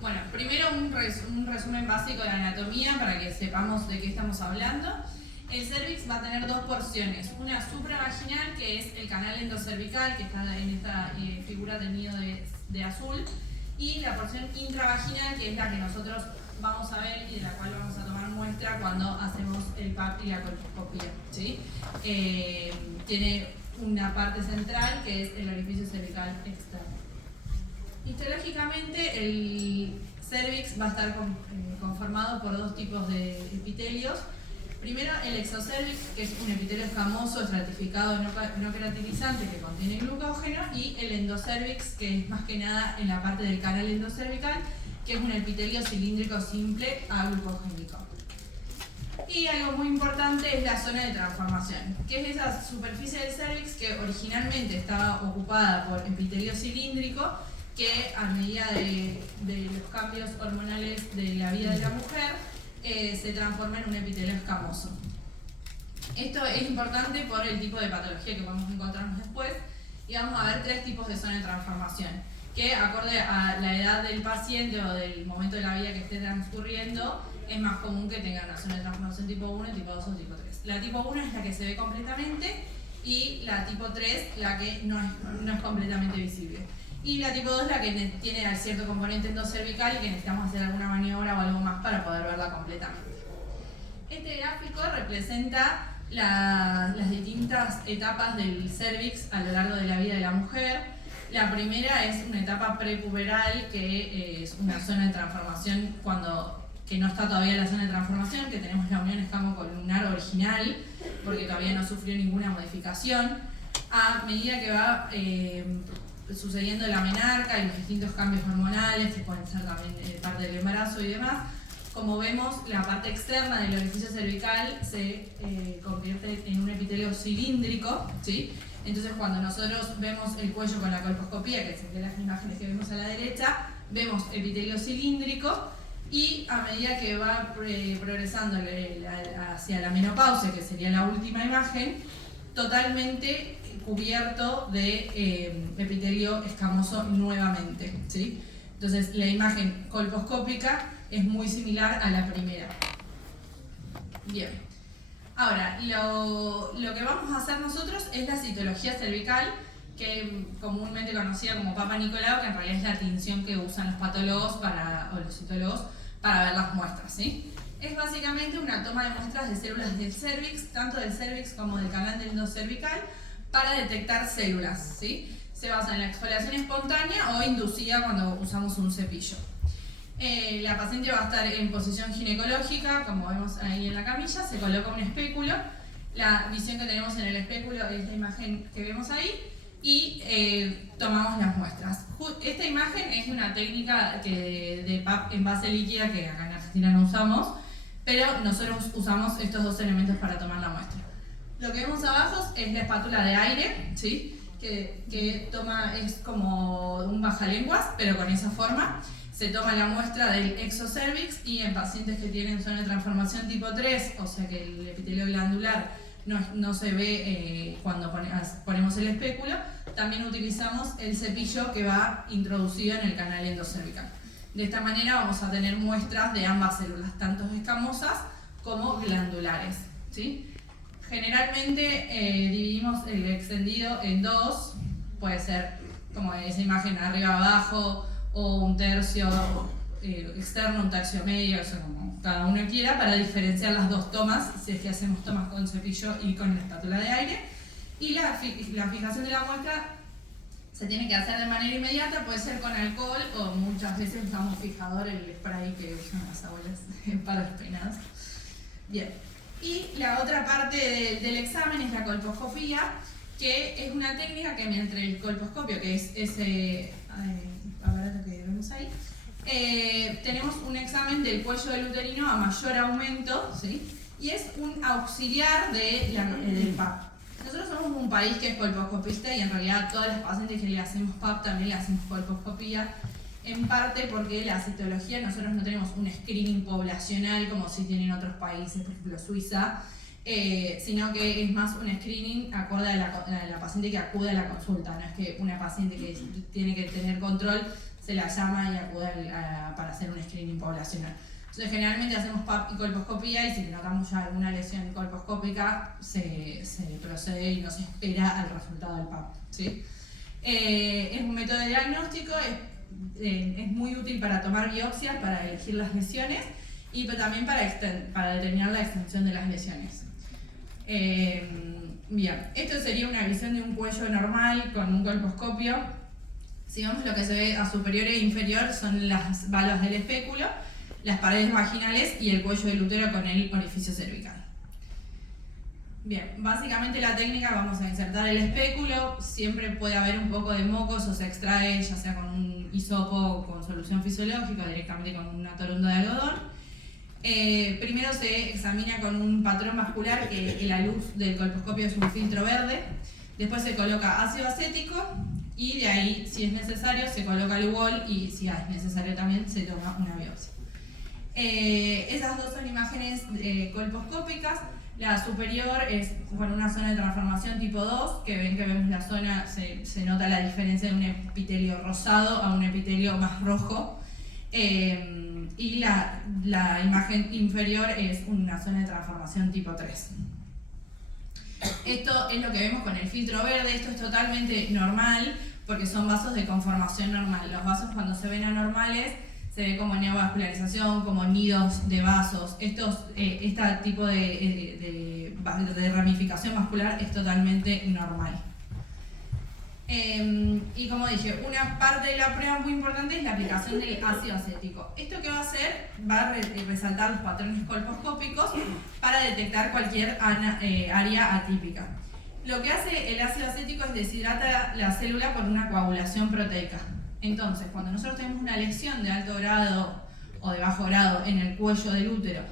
Bueno, primero un resumen básico de anatomía para que sepamos de qué estamos hablando. El cérvix va a tener dos porciones, una supravaginal, que es el canal endocervical, que está en esta figura teñido de azul, y la porción intravaginal, que es la que nosotros vamos a ver y de la cual vamos a tomar muestra cuando hacemos el PAP y la colposcopía, ¿sí? Tiene una parte central que es el orificio cervical externo. Histológicamente el cérvix va a estar conformado por dos tipos de epitelios. Primero el exocérvix, que es un epitelio escamoso estratificado no queratinizante que contiene glucógeno, y el endocérvix, que es más que nada en la parte del canal endocervical, que es un epitelio cilíndrico simple aglucogénico. Y algo muy importante es la zona de transformación, que es esa superficie del cérvix que originalmente estaba ocupada por epitelio cilíndrico, que a medida de los cambios hormonales de la vida de la mujer se transforma en un epitelio escamoso. Esto es importante por el tipo de patología que vamos a encontrarnos después, y vamos a ver tres tipos de zona de transformación, que acorde a la edad del paciente o del momento de la vida que esté transcurriendo, es más común que tenga una zona de transformación tipo 1, tipo 2 o tipo 3. La tipo 1 es la que se ve completamente, y la tipo 3 la que no es completamente visible. Y la tipo 2 la que tiene cierto componente endocervical y que necesitamos hacer alguna maniobra o algo más para poder verla completamente. Este gráfico representa las distintas etapas del cérvix a lo largo de la vida de la mujer. La primera es una etapa prepuberal, que es una zona de transformación que no está todavía la zona de transformación, que tenemos la unión escamocolumnar original, porque todavía no sufrió ninguna modificación. A medida que va sucediendo la menarca y los distintos cambios hormonales, que pueden ser también parte del embarazo y demás, como vemos, la parte externa del orificio cervical se convierte en un epitelio cilíndrico, ¿sí? Entonces, cuando nosotros vemos el cuello con la colposcopía, que es de las imágenes que vemos a la derecha, vemos epitelio cilíndrico, y a medida que va progresando hacia la menopausia, que sería la última imagen, totalmente cubierto de epitelio escamoso nuevamente, ¿sí? Entonces la imagen colposcópica es muy similar a la primera. Bien. Ahora, lo que vamos a hacer nosotros es la citología cervical, que comúnmente conocida como Papa Nicolau, que en realidad es la tinción que usan los patólogos o los citólogos para ver las muestras, ¿sí? Es básicamente una toma de muestras de células del cérvix, tanto del cérvix como del canal endocervical, para detectar células, ¿sí? Se basa en la exfoliación espontánea o inducida cuando usamos un cepillo. La paciente va a estar en posición ginecológica, como vemos ahí en la camilla, se coloca un espéculo. La visión que tenemos en el espéculo es la imagen que vemos ahí, y tomamos las muestras. Esta imagen es una técnica de PAP en base líquida que acá en Argentina no usamos, pero nosotros usamos estos dos elementos para tomar la muestra. Lo que vemos abajo es la espátula de aire, ¿sí? que es como un bajalenguas, pero con esa forma. Se toma la muestra del exocérvix, y en pacientes que tienen zona de transformación tipo 3, o sea que el epitelio glandular no se ve cuando ponemos el espéculo, también utilizamos el cepillo que va introducido en el canal endocervical. De esta manera vamos a tener muestras de ambas células, tanto escamosas como glandulares, ¿sí? Generalmente dividimos el extendido en dos, puede ser como esa imagen arriba-abajo, o un tercio externo, un tercio medio, o sea, como cada uno quiera, para diferenciar las dos tomas, si es que hacemos tomas con cepillo y con la espátula de aire. Y la fijación de la muestra se tiene que hacer de manera inmediata, puede ser con alcohol, o muchas veces usamos fijador, el spray que usan las abuelas para los peinados. Bien. Y la otra parte del examen es la colposcopía, que es una técnica que mediante el colposcopio, que es ese aparato que vemos ahí, tenemos un examen del cuello del uterino a mayor aumento, ¿sí? Y es un auxiliar del PAP. Nosotros somos un país que es colposcopista, y en realidad todas las pacientes que le hacemos PAP también le hacemos colposcopía, en parte porque la citología, nosotros no tenemos un screening poblacional como si tienen otros países, por ejemplo Suiza, sino que es más un screening acorde a la paciente que acude a la consulta. No es que una paciente que tiene que tener control se la llama y acude para hacer un screening poblacional. Entonces generalmente hacemos PAP y colposcopía y si notamos ya alguna lesión colposcópica se procede y no se espera al resultado del PAP, ¿sí? Es un método de diagnóstico, es muy útil para tomar biopsias, para elegir las lesiones y también para determinar la extensión de las lesiones. Bien, esto sería una visión de un cuello normal con un colposcopio. Si vemos lo que se ve a superior e inferior son las valvas del espéculo, las paredes vaginales y el cuello del útero con el orificio cervical. Bien, básicamente la técnica, vamos a insertar el espéculo, siempre puede haber un poco de mocos o se extrae ya sea con un hisopo con solución fisiológica o directamente con una torunda de algodón. Primero se examina con un patrón vascular que la luz del colposcopio es un filtro verde, después se coloca ácido acético y de ahí, si es necesario, se coloca el UOL y si es necesario también se toma una biopsia. Esas dos son imágenes colposcópicas. La superior es con una zona de transformación tipo 2, que ven que vemos la zona, se nota la diferencia de un epitelio rosado a un epitelio más rojo. Y la imagen inferior es una zona de transformación tipo 3. Esto es lo que vemos con el filtro verde, esto es totalmente normal porque son vasos de conformación normal. Los vasos cuando se ven anormales se ve como neovascularización, como nidos de vasos. Este tipo de ramificación vascular es totalmente normal. Y como dije, una parte de la prueba muy importante es la aplicación del ácido acético. ¿Esto qué va a hacer? Va a resaltar los patrones colposcópicos para detectar cualquier área atípica. Lo que hace el ácido acético es deshidrata la célula por una coagulación proteica. Entonces, cuando nosotros tenemos una lesión de alto grado o de bajo grado en el cuello del útero,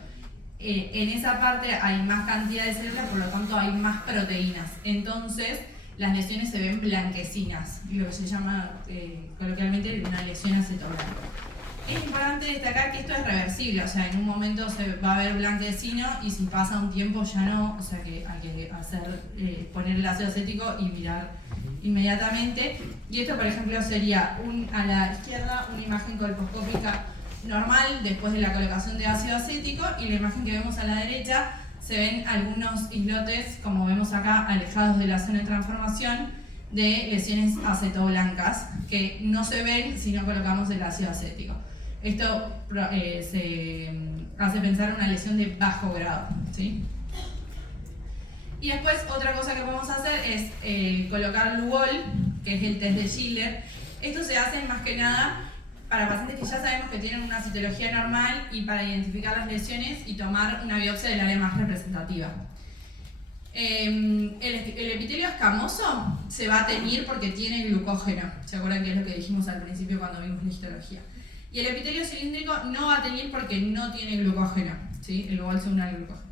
en esa parte hay más cantidad de células, por lo tanto hay más proteínas. Entonces, las lesiones se ven blanquecinas, lo que se llama coloquialmente una lesión acetoblanca. Es importante destacar que esto es reversible, o sea, en un momento se va a ver blanquecino y si pasa un tiempo ya no, o sea que hay que poner el ácido acético y mirar inmediatamente. Y esto, por ejemplo, sería a la izquierda una imagen colposcópica normal después de la colocación de ácido acético y la imagen que vemos a la derecha se ven algunos islotes, como vemos acá, alejados de la zona de transformación de lesiones acetoblancas que no se ven si no colocamos el ácido acético. Esto se hace pensar en una lesión de bajo grado, ¿sí? Y después otra cosa que podemos hacer es colocar Lugol, que es el test de Schiller. Esto se hace más que nada para pacientes que ya sabemos que tienen una citología normal y para identificar las lesiones y tomar una biopsia del área más representativa. El epitelio escamoso se va a teñir porque tiene glucógeno. ¿Se acuerdan que es lo que dijimos al principio cuando vimos la histología? Y el epitelio cilíndrico no va a teñir porque no tiene glucógeno, ¿sí? El UOL se une al glucógeno.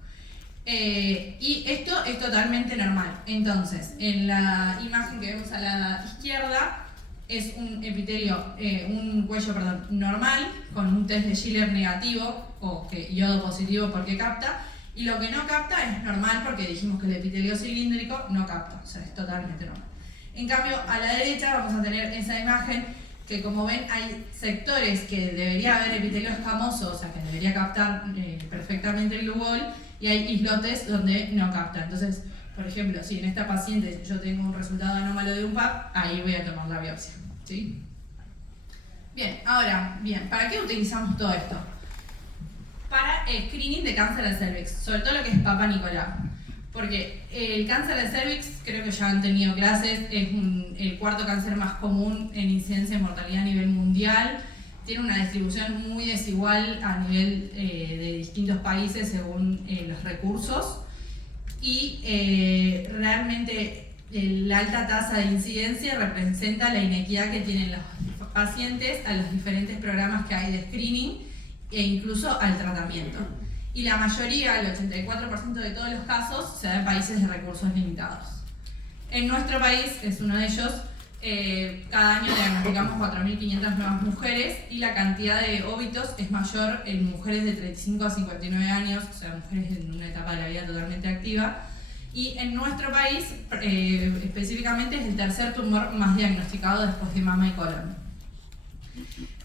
Y esto es totalmente normal. Entonces, en la imagen que vemos a la izquierda es un cuello normal con un test de Schiller negativo o iodo positivo porque capta, y lo que no capta es normal porque dijimos que el epitelio cilíndrico no capta, o sea, es totalmente normal. En cambio, a la derecha vamos a tener esa imagen que, como ven, hay sectores que debería haber epitelio escamoso, o sea, que debería captar perfectamente el Lugol, y hay islotes donde no capta. Entonces, por ejemplo, si en esta paciente yo tengo un resultado anómalo de un PAP, ahí voy a tomar la biopsia, ¿sí? Bien, ahora, ¿para qué utilizamos todo esto? Para screening de cáncer de cervix, sobre todo lo que es Papa Nicolau. Porque el cáncer de cervix, creo que ya han tenido clases, es el cuarto cáncer más común en incidencia y mortalidad a nivel mundial. Tiene una distribución muy desigual a nivel de distintos países según los recursos. Y realmente la alta tasa de incidencia representa la inequidad que tienen los pacientes a los diferentes programas que hay de screening e incluso al tratamiento. Y la mayoría, el 84% de todos los casos, se da en países de recursos limitados. En nuestro país, es uno de ellos, cada año diagnosticamos 4.500 nuevas mujeres y la cantidad de óbitos es mayor en mujeres de 35 a 59 años, o sea, mujeres en una etapa de la vida totalmente activa. Y en nuestro país, específicamente, es el tercer tumor más diagnosticado después de mama y colon.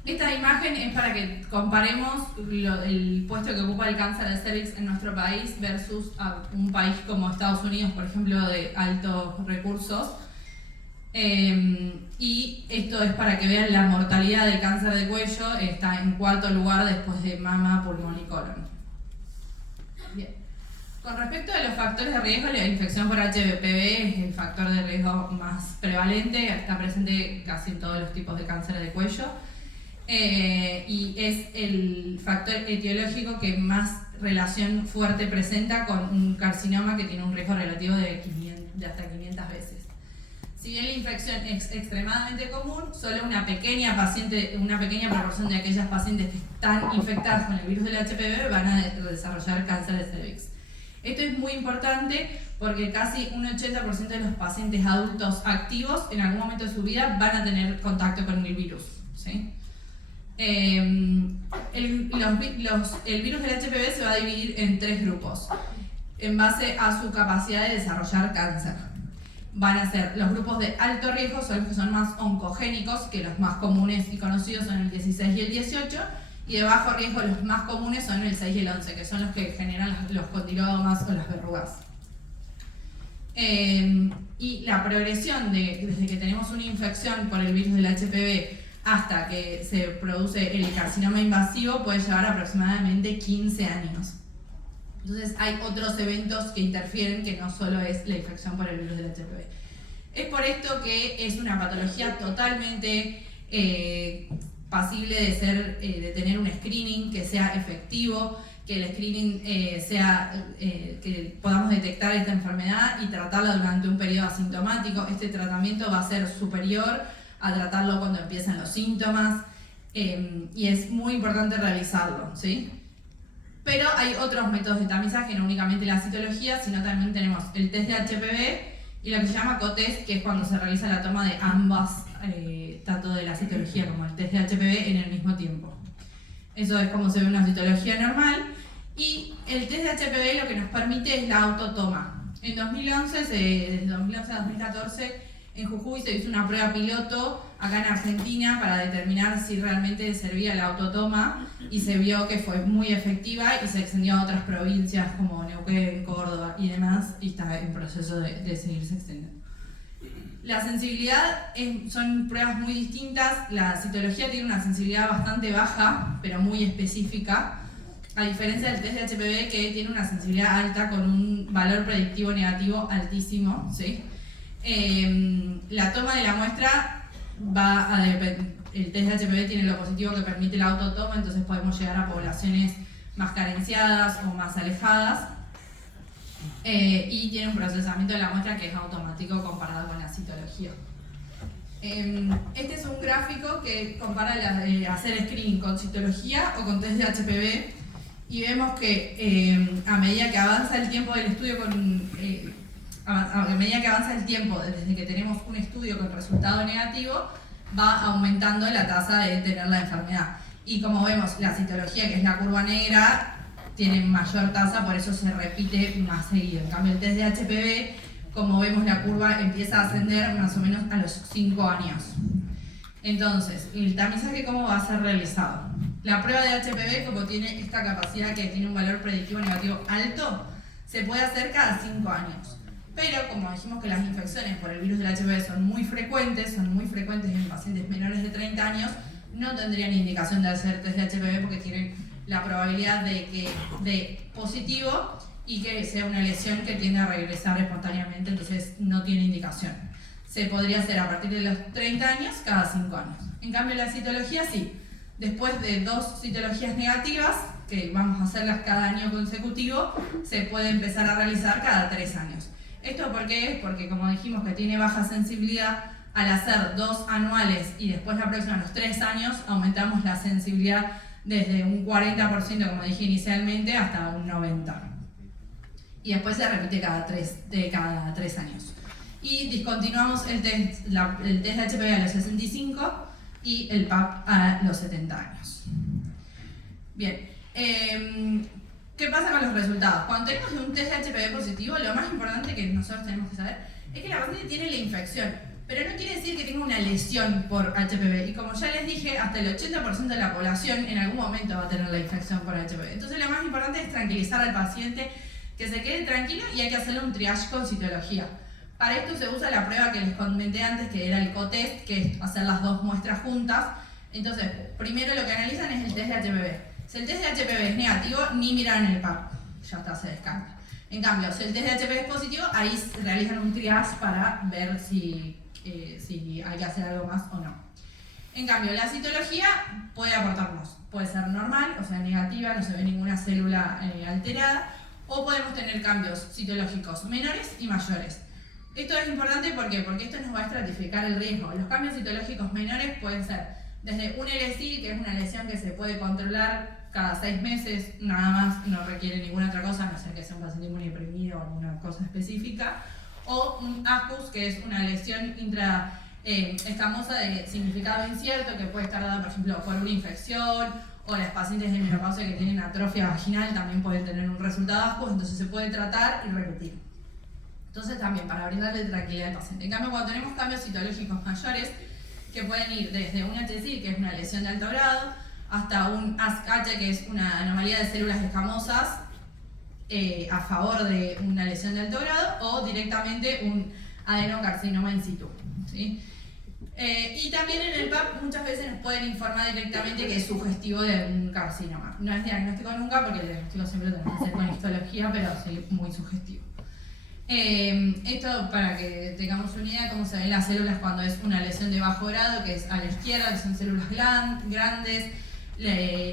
Esta imagen es para que comparemos el puesto que ocupa el cáncer de cervix en nuestro país versus a un país como Estados Unidos, por ejemplo, de altos recursos. Y esto es para que vean la mortalidad del cáncer de cuello, está en 4º lugar después de mama, pulmón y colon. Bien. Con respecto a los factores de riesgo, la infección por HPV es el factor de riesgo más prevalente, está presente casi en todos los tipos de cáncer de cuello. Y es el factor etiológico que más relación fuerte presenta con un carcinoma que tiene un riesgo relativo de hasta 500 veces. Si bien la infección es extremadamente común, solo una pequeña proporción de aquellas pacientes que están infectadas con el virus del HPV van a desarrollar cáncer de cervix. Esto es muy importante porque casi un 80% de los pacientes adultos activos en algún momento de su vida van a tener contacto con el virus, ¿sí? El virus del HPV se va a dividir en 3 grupos en base a su capacidad de desarrollar cáncer. Van a ser los grupos de alto riesgo, son los que son más oncogénicos, que los más comunes y conocidos son el 16 y el 18, y de bajo riesgo los más comunes son el 6 y el 11, que son los que generan los condilomas o las verrugas. Y la progresión desde que tenemos una infección por el virus del HPV hasta que se produce el carcinoma invasivo puede llevar aproximadamente 15 años. Entonces hay otros eventos que interfieren que no solo es la infección por el virus del HPV. Es por esto que es una patología totalmente pasible de tener un screening que sea efectivo, que el screening que podamos detectar esta enfermedad y tratarla durante un periodo asintomático. Este tratamiento va a ser superior a tratarlo cuando empiezan los síntomas y es muy importante realizarlo, ¿sí? Pero hay otros métodos de tamizaje, no únicamente la citología, sino también tenemos el test de HPV y lo que se llama cotest, que es cuando se realiza la toma de ambas, tanto de la citología como el test de HPV en el mismo tiempo. Eso es como se ve una citología normal. Y el test de HPV lo que nos permite es la autotoma. En 2011, desde 2011 a 2014, en Jujuy se hizo una prueba piloto acá en Argentina para determinar si realmente servía la autotoma y se vio que fue muy efectiva y se extendió a otras provincias como Neuquén, Córdoba y demás y está en proceso de seguirse extendiendo. La sensibilidad son pruebas muy distintas. La citología tiene una sensibilidad bastante baja pero muy específica, a diferencia del test de HPV que tiene una sensibilidad alta con un valor predictivo negativo altísimo, ¿sí? La toma de la muestra va a depender. El test de HPV tiene lo positivo que permite la autotoma, entonces podemos llegar a poblaciones más carenciadas o más alejadas y tiene un procesamiento de la muestra que es automático comparado con la citología. Este es un gráfico que compara hacer screening con citología o con test de HPV y vemos que a medida que avanza el tiempo del estudio a medida que avanza el tiempo desde que tenemos un estudio con resultado negativo, va aumentando la tasa de tener la enfermedad. Y como vemos, la citología, que es la curva negra, tiene mayor tasa, por eso se repite más seguido. En cambio, el test de HPV, como vemos, la curva empieza a ascender más o menos a los 5 años. Entonces, ¿el tamizaje cómo va a ser realizado? La prueba de HPV, como tiene esta capacidad que tiene un valor predictivo negativo alto, se puede hacer cada 5 años. Pero como dijimos que las infecciones por el virus del HPV son muy frecuentes en pacientes menores de 30 años, no tendrían indicación de hacer test de HPV porque tienen la probabilidad de positivo y que sea una lesión que tiende a regresar espontáneamente, entonces no tiene indicación. Se podría hacer a partir de los 30 años, cada 5 años. En cambio la citología sí, después de 2 citologías negativas, que vamos a hacerlas cada año consecutivo, se puede empezar a realizar cada 3 años. ¿Esto por qué es? Porque como dijimos que tiene baja sensibilidad, al hacer 2 anuales y después la próxima a los 3 años, aumentamos la sensibilidad desde un 40%, como dije inicialmente, hasta un 90%. Y después se repite cada 3 años. Y discontinuamos el test de HPV a los 65 y el PAP a los 70 años. Bien. ¿Qué pasa con los resultados? Cuando tenemos un test de HPV positivo, lo más importante que nosotros tenemos que saber es que la paciente tiene la infección. pero no quiere decir que tenga una lesión por HPV. Y como ya les dije, hasta el 80% de la población en algún momento va a tener la infección por HPV. Entonces lo más importante es tranquilizar al paciente, que se quede tranquilo, y hay que hacerle un triage con citología. Para esto se usa la prueba que les comenté antes, que era el co-test, que es hacer las dos muestras juntas. Entonces, primero lo que analizan es el test de HPV. Si el test de HPV es negativo, ni miran el PAP, ya está, se descarta. En cambio, si el test de HPV es positivo, ahí realizan un triage para ver si hay que hacer algo más o no. En cambio, la citología puede aportarnos. Puede ser normal, o sea, negativa, no se ve ninguna célula alterada, o podemos tener cambios citológicos menores y mayores. Esto es importante porque esto nos va a estratificar el riesgo. Los cambios citológicos menores pueden ser desde un LSI, que es una lesión que se puede controlar cada 6 meses, nada más, no requiere ninguna otra cosa, a no ser que sea un paciente inmunodeprimido o alguna cosa específica, o un ASCUS, que es una lesión escamosa de significado incierto, que puede estar dada, por ejemplo, por una infección, o las pacientes de menopausia que tienen atrofia vaginal también pueden tener un resultado ASCUS, entonces se puede tratar y repetir. Entonces también para brindarle tranquilidad al paciente. En cambio, cuando tenemos cambios citológicos mayores, que pueden ir desde un HSI, que es una lesión de alto grado, hasta un ASCH, que es una anomalía de células escamosas a favor de una lesión de alto grado, o directamente un adenocarcinoma in situ, ¿sí? Y también en el PAP muchas veces nos pueden informar directamente que es sugestivo de un carcinoma. No es diagnóstico nunca, porque el diagnóstico siempre lo tenemos que hacer con histología, pero sí muy sugestivo. Esto para que tengamos una idea de cómo se ven las células cuando es una lesión de bajo grado, que es a la izquierda, que son células grandes.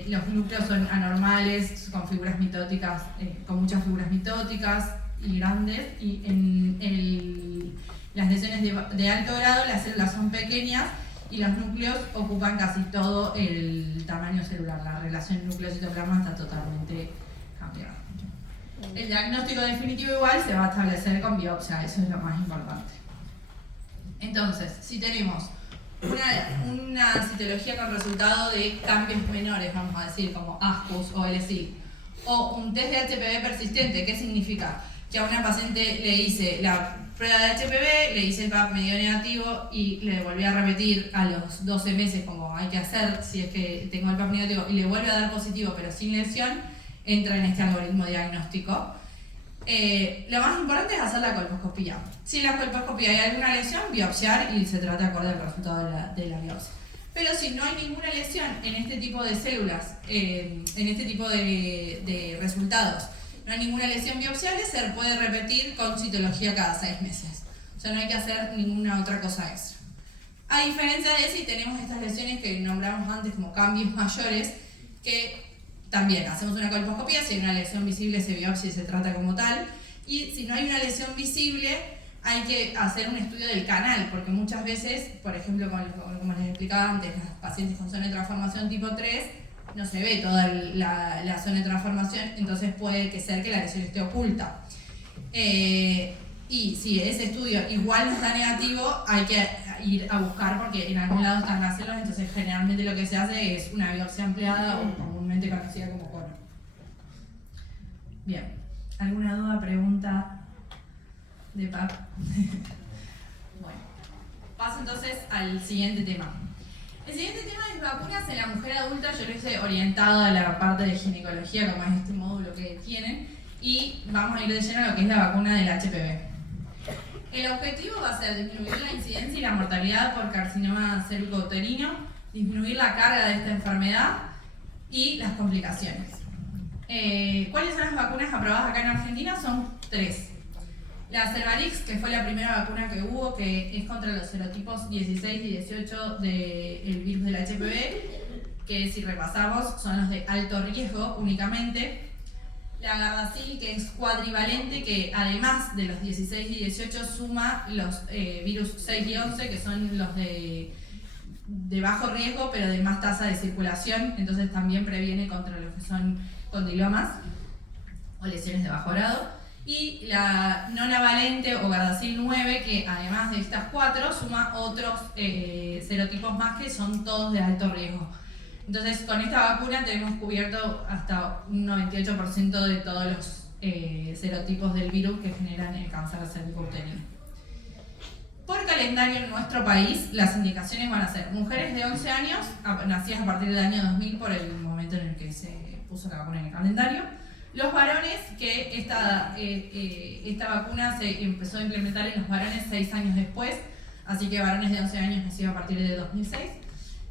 Los núcleos son anormales, con figuras mitóticas, con muchas figuras mitóticas y grandes, y en las lesiones de alto grado las células son pequeñas y los núcleos ocupan casi todo el tamaño celular. La relación núcleo-citoplasma está totalmente cambiada. El diagnóstico definitivo igual se va a establecer con biopsia, eso es lo más importante. Entonces, si tenemos una citología con resultado de cambios menores, vamos a decir, como ASCUS o LSI, o un test de HPV persistente, ¿qué significa? Que a una paciente le hice la prueba de HPV, le hice el PAP medio negativo y le volví a repetir a los 12 meses, como hay que hacer si es que tengo el PAP negativo, y le vuelve a dar positivo pero sin lesión, entra en este algoritmo diagnóstico. Lo más importante es hacer la colposcopía. Si en la colposcopía hay alguna lesión, biopsiar y se trata acorde al resultado de la biopsia. Pero si no hay ninguna lesión en este tipo de células, en este tipo de resultados, no hay ninguna lesión biopsiable, se puede repetir con citología cada 6 meses. O sea, no hay que hacer ninguna otra cosa extra. A diferencia de si tenemos estas lesiones que nombramos antes como cambios mayores, que también hacemos una colposcopía, si hay una lesión visible se biopsia y se trata como tal, y si no hay una lesión visible hay que hacer un estudio del canal, porque muchas veces, por ejemplo, como les explicaba antes, las pacientes con zona de transformación tipo 3, no se ve toda la zona de transformación, entonces puede ser que la lesión esté oculta. Y si ese estudio igual no está negativo, hay que ir a buscar porque en algún lado están las células, entonces generalmente lo que se hace es una biopsia ampliada o comúnmente conocida como cono. Bien, ¿alguna duda, pregunta de PAP? Bueno, paso entonces al siguiente tema. El siguiente tema es vacunas en la mujer adulta. Yo lo hice orientado a la parte de ginecología, como es este módulo que tienen, y vamos a ir de lleno a lo que es la vacuna del HPV. El objetivo va a ser disminuir la incidencia y la mortalidad por carcinoma cérvico-uterino, disminuir la carga de esta enfermedad y las complicaciones. ¿Cuáles son las vacunas aprobadas acá en Argentina? Son 3. La Cervarix, que fue la primera vacuna que hubo, que es contra los serotipos 16 y 18 del virus del HPV, que si repasamos son los de alto riesgo únicamente. La Gardasil, que es cuadrivalente, que además de los 16 y 18 suma los virus 6 y 11, que son los de bajo riesgo, pero de más tasa de circulación, entonces también previene contra los que son condilomas o lesiones de bajo grado. Y la nonavalente o Gardasil 9, que además de estas 4 suma otros serotipos más que son todos de alto riesgo. Entonces, con esta vacuna tenemos cubierto hasta un 98% de todos los serotipos del virus que generan el cáncer cérvico-uterino. Por calendario en nuestro país, las indicaciones van a ser mujeres de 11 años, nacidas a partir del año 2000 por el momento en el que se puso la vacuna en el calendario. Los varones, que esta vacuna se empezó a implementar en los varones 6 años después, así que varones de 11 años nacidos a partir de 2006.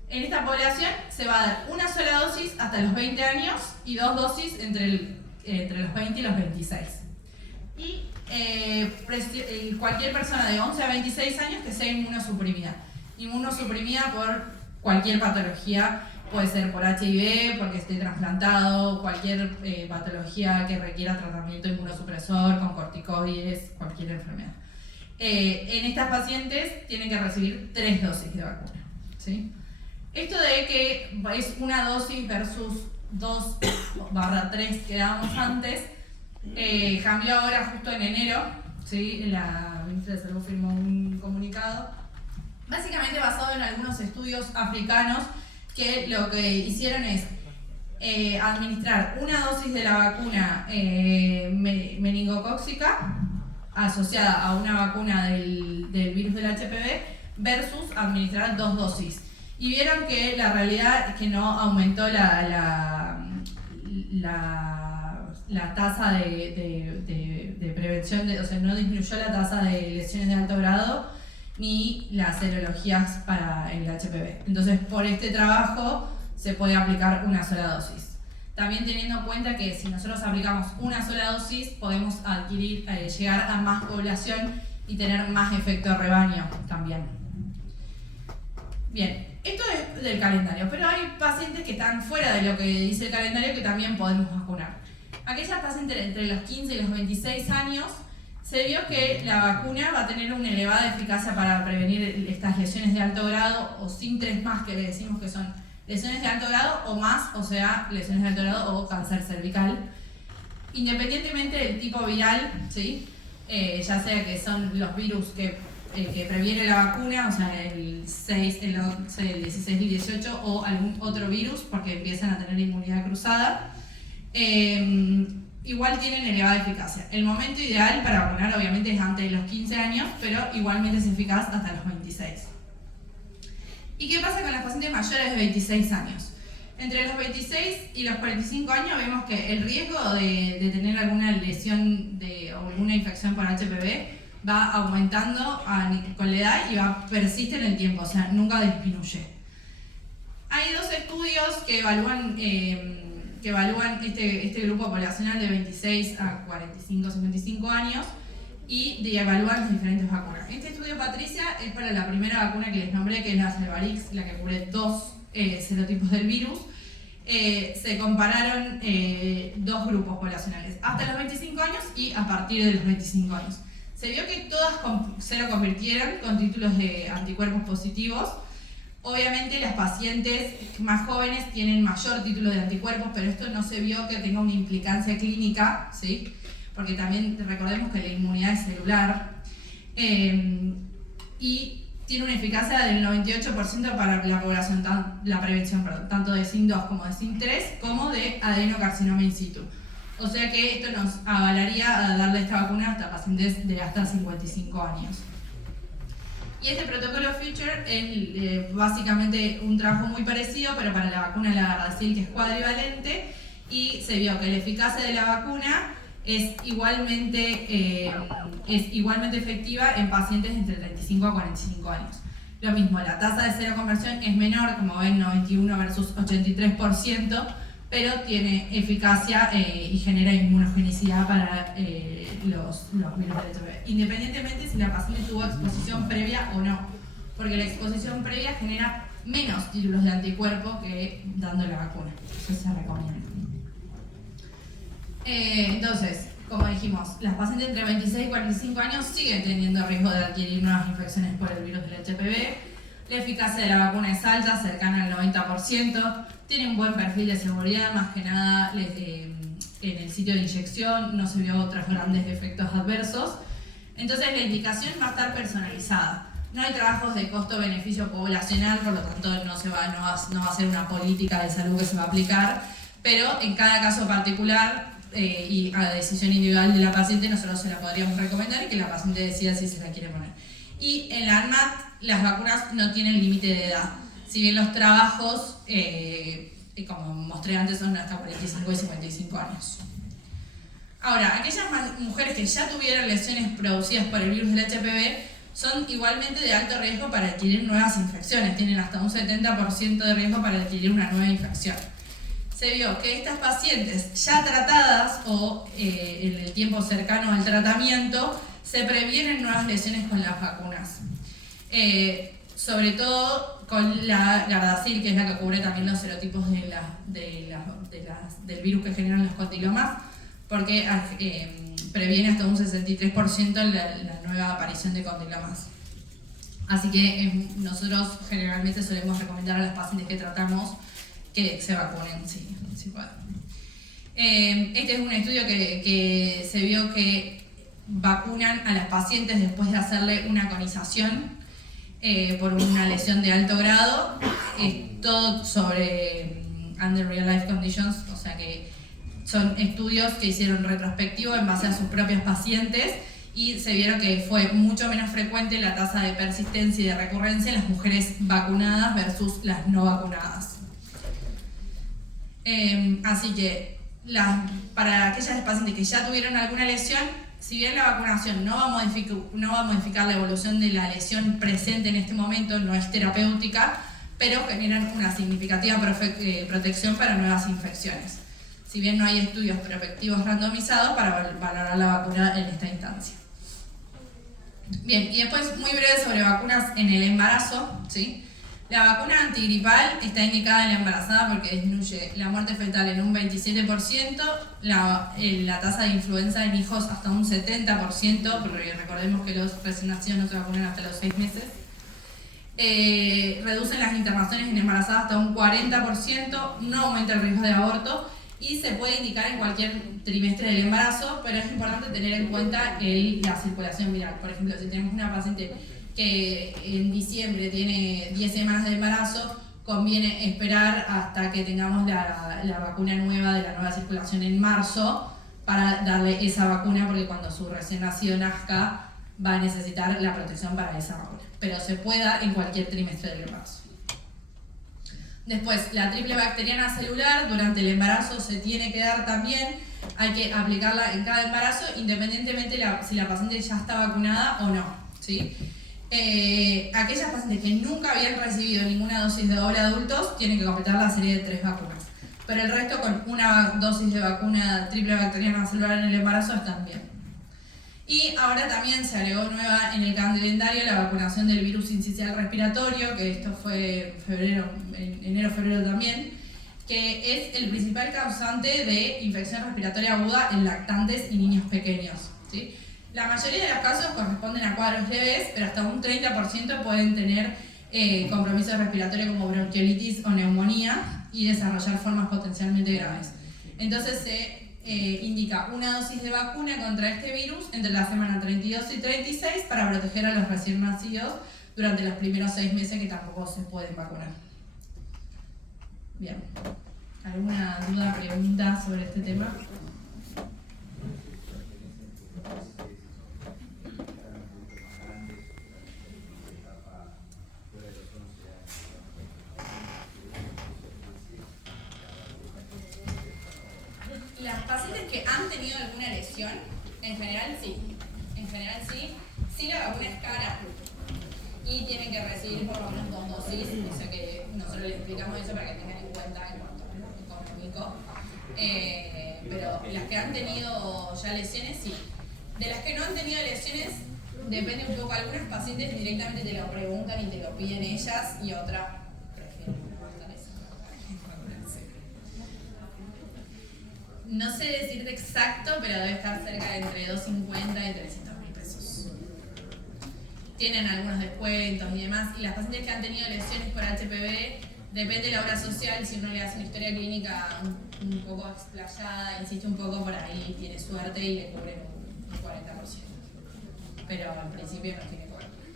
En esta población se va a dar una sola dosis hasta los 20 años y 2 dosis entre los 20 y los 26. Y cualquier persona de 11 a 26 años que sea inmunosuprimida. Inmunosuprimida por cualquier patología, puede ser por HIV, porque esté trasplantado, cualquier patología que requiera tratamiento inmunosupresor, con corticoides, cualquier enfermedad. En estas pacientes tienen que recibir 3 dosis de vacuna, ¿sí? Esto de que es una dosis versus 2/3 que dábamos antes, cambió ahora justo en enero, ¿sí? La ministra de Salud firmó un comunicado, básicamente basado en algunos estudios africanos que lo que hicieron es administrar una dosis de la vacuna meningocócica asociada a una vacuna del virus del HPV versus administrar 2 dosis. Y vieron que la realidad es que no aumentó la tasa de prevención, o sea, no disminuyó la tasa de lesiones de alto grado ni las serologías para el HPV. Entonces, por este trabajo se puede aplicar una sola dosis. También teniendo en cuenta que si nosotros aplicamos una sola dosis, podemos llegar a más población y tener más efecto de rebaño también. Bien, esto es del calendario, pero hay pacientes que están fuera de lo que dice el calendario que también podemos vacunar. Aquellas pacientes entre los 15 y los 26 años, se vio que la vacuna va a tener una elevada eficacia para prevenir estas lesiones de alto grado o SIM3+, que le decimos que son lesiones de alto grado o más, o sea, lesiones de alto grado o cáncer cervical, independientemente del tipo viral, ¿sí? Ya sea que son los virus que previene la vacuna, o sea, el 6, el 11, el 16 y el 18, o algún otro virus, porque empiezan a tener inmunidad cruzada. Igual tienen elevada eficacia. El momento ideal para vacunar obviamente es antes de los 15 años, pero igualmente es eficaz hasta los 26. ¿Y qué pasa con las pacientes mayores de 26 años? Entre los 26 y los 45 años vemos que el riesgo de tener alguna lesión o alguna infección por HPV va aumentando con la edad y persiste en el tiempo, o sea, nunca disminuye. Hay 2 estudios que evalúan este grupo poblacional de 26 a 45-55 años y evalúan las diferentes vacunas. Este estudio, Patricia, es para la primera vacuna que les nombré, que es la Cervarix, la que cubre 2 serotipos del virus. Se compararon 2 grupos poblacionales, hasta los 25 años y a partir de los 25 años. Se vio que todas se lo convirtieron con títulos de anticuerpos positivos. Obviamente las pacientes más jóvenes tienen mayor título de anticuerpos, pero esto no se vio que tenga una implicancia clínica, ¿sí? Porque también recordemos que la inmunidad es celular y tiene una eficacia del 98% para la población, la prevención, tanto de SIM2 como de SIM3, como de adenocarcinoma in situ. O sea que esto nos avalaría a darle esta vacuna hasta pacientes de hasta 55 años. Y este protocolo Future es básicamente un trabajo muy parecido, pero para la vacuna de la Gardasil, que es cuadrivalente, y se vio que la eficacia de la vacuna es igualmente efectiva en pacientes entre 35 a 45 años. Lo mismo, la tasa de seroconversión es menor, como ven, 91 versus 83%, pero tiene eficacia y genera inmunogenicidad para los virus del HPV, independientemente si la paciente tuvo exposición previa o no, porque la exposición previa genera menos títulos de anticuerpo que dando la vacuna. Eso se recomienda. Entonces, como dijimos, las pacientes entre 26 y 45 años siguen teniendo riesgo de adquirir nuevas infecciones por el virus del HPV. La eficacia de la vacuna es alta, cercana al 90%, tiene un buen perfil de seguridad, más que nada en el sitio de inyección no se vio otros grandes efectos adversos. Entonces la indicación va a estar personalizada. No hay trabajos de costo-beneficio poblacional, por lo tanto no va a ser una política de salud que se va a aplicar, pero en cada caso particular y a decisión individual de la paciente nosotros se la podríamos recomendar y que la paciente decida si se la quiere poner. Y en la ANMAT las vacunas no tienen límite de edad. Si bien los trabajos, como mostré antes, son hasta 45 y 55 años. Ahora, aquellas mujeres que ya tuvieron lesiones producidas por el virus del HPV son igualmente de alto riesgo para adquirir nuevas infecciones. Tienen hasta un 70% de riesgo para adquirir una nueva infección. Se vio que estas pacientes ya tratadas o en el tiempo cercano al tratamiento se previenen nuevas lesiones con las vacunas. Sobre todo con la Gardasil, que es la que cubre también los serotipos del virus que generan los cotilomas, porque previene hasta un 63% la nueva aparición de condilomas. Así que nosotros generalmente solemos recomendar a las pacientes que tratamos que se vacunen, si pueden. Este es un estudio que se vio que vacunan a las pacientes después de hacerle una conización por una lesión de alto grado. Todo sobre under real life conditions, o sea que son estudios que hicieron retrospectivo en base a sus propios pacientes y se vieron que fue mucho menos frecuente la tasa de persistencia y de recurrencia en las mujeres vacunadas versus las no vacunadas. Así que para aquellas pacientes que ya tuvieron alguna lesión, si bien la vacunación no va a modificar la evolución de la lesión presente en este momento, no es terapéutica, pero generan una significativa protección para nuevas infecciones. Si bien no hay estudios prospectivos randomizados para valorar la vacuna en esta instancia. Bien, y después muy breve sobre vacunas en el embarazo, ¿sí? La vacuna antigripal está indicada en la embarazada porque disminuye la muerte fetal en un 27%, la tasa de influenza en hijos hasta un 70%, porque recordemos que los recién nacidos no se vacunan hasta los 6 meses. Reducen las internaciones en embarazadas hasta un 40%, no aumenta el riesgo de aborto y se puede indicar en cualquier trimestre del embarazo, pero es importante tener en cuenta la circulación viral. Por ejemplo, si tenemos una paciente que en diciembre tiene 10 semanas de embarazo, conviene esperar hasta que tengamos la vacuna nueva de la nueva circulación en marzo para darle esa vacuna, porque cuando su recién nacido nazca va a necesitar la protección para esa vacuna. Pero se puede dar en cualquier trimestre del embarazo. Después, la triple bacteriana celular durante el embarazo se tiene que dar también. Hay que aplicarla en cada embarazo, independientemente si la paciente ya está vacunada o no, ¿sí? Aquellas pacientes que nunca habían recibido ninguna dosis de doble adultos tienen que completar la serie de 3 vacunas. Pero el resto con una dosis de vacuna triple bacteriana celular en el embarazo están bien. Y ahora también se agregó nueva en el calendario la vacunación del virus sincicial respiratorio, que esto fue enero-febrero también, que es el principal causante de infección respiratoria aguda en lactantes y niños pequeños, ¿sí? La mayoría de los casos corresponden a cuadros leves, pero hasta un 30% pueden tener compromiso respiratorio como bronquiolitis o neumonía y desarrollar formas potencialmente graves. Entonces se indica una dosis de vacuna contra este virus entre la semana 32 y 36 para proteger a los recién nacidos durante los primeros 6 meses que tampoco se pueden vacunar. Bien. ¿Alguna duda, pregunta sobre este tema? Las pacientes que han tenido alguna lesión, en general sí. Sí, la vacuna es cara y tienen que recibir por lo menos 2 dosis, o sea que nosotros les explicamos eso para que tengan en cuenta en cuanto a lo económico. Pero las que han tenido ya lesiones, sí. De las que no han tenido lesiones, depende un poco. Algunas pacientes directamente te lo preguntan y te lo piden ellas, y otras prefieren aguantar eso. No sé decirte exacto, pero debe estar cerca de entre 250 y 300.000 pesos. Tienen algunos descuentos y demás, y las pacientes que han tenido lesiones por HPV, depende de la obra social. Si uno le hace una historia clínica un poco explayada, insiste un poco, por ahí tiene suerte y le cubren un 40%. Pero al principio no tiene cobertura.